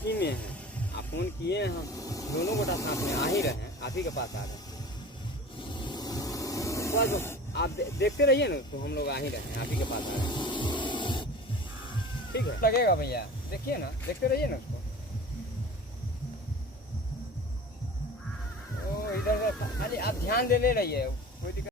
Duty में है, आप फोन किए हैं, हम दोनों गोटा साथ में आ ही रहे हैं, आप ही के पास आ रहे हैं। बस आप देखते रहिए ना, तो हम लोग आ ही रहे हैं, आप ही के पास आ रहे हैं। ठीक है, लगेगा भैया, देखिए ना, देखते रहिए ना उसको। ओ इधर खाली आप ध्यान देते रहिए, कोई दिक्कत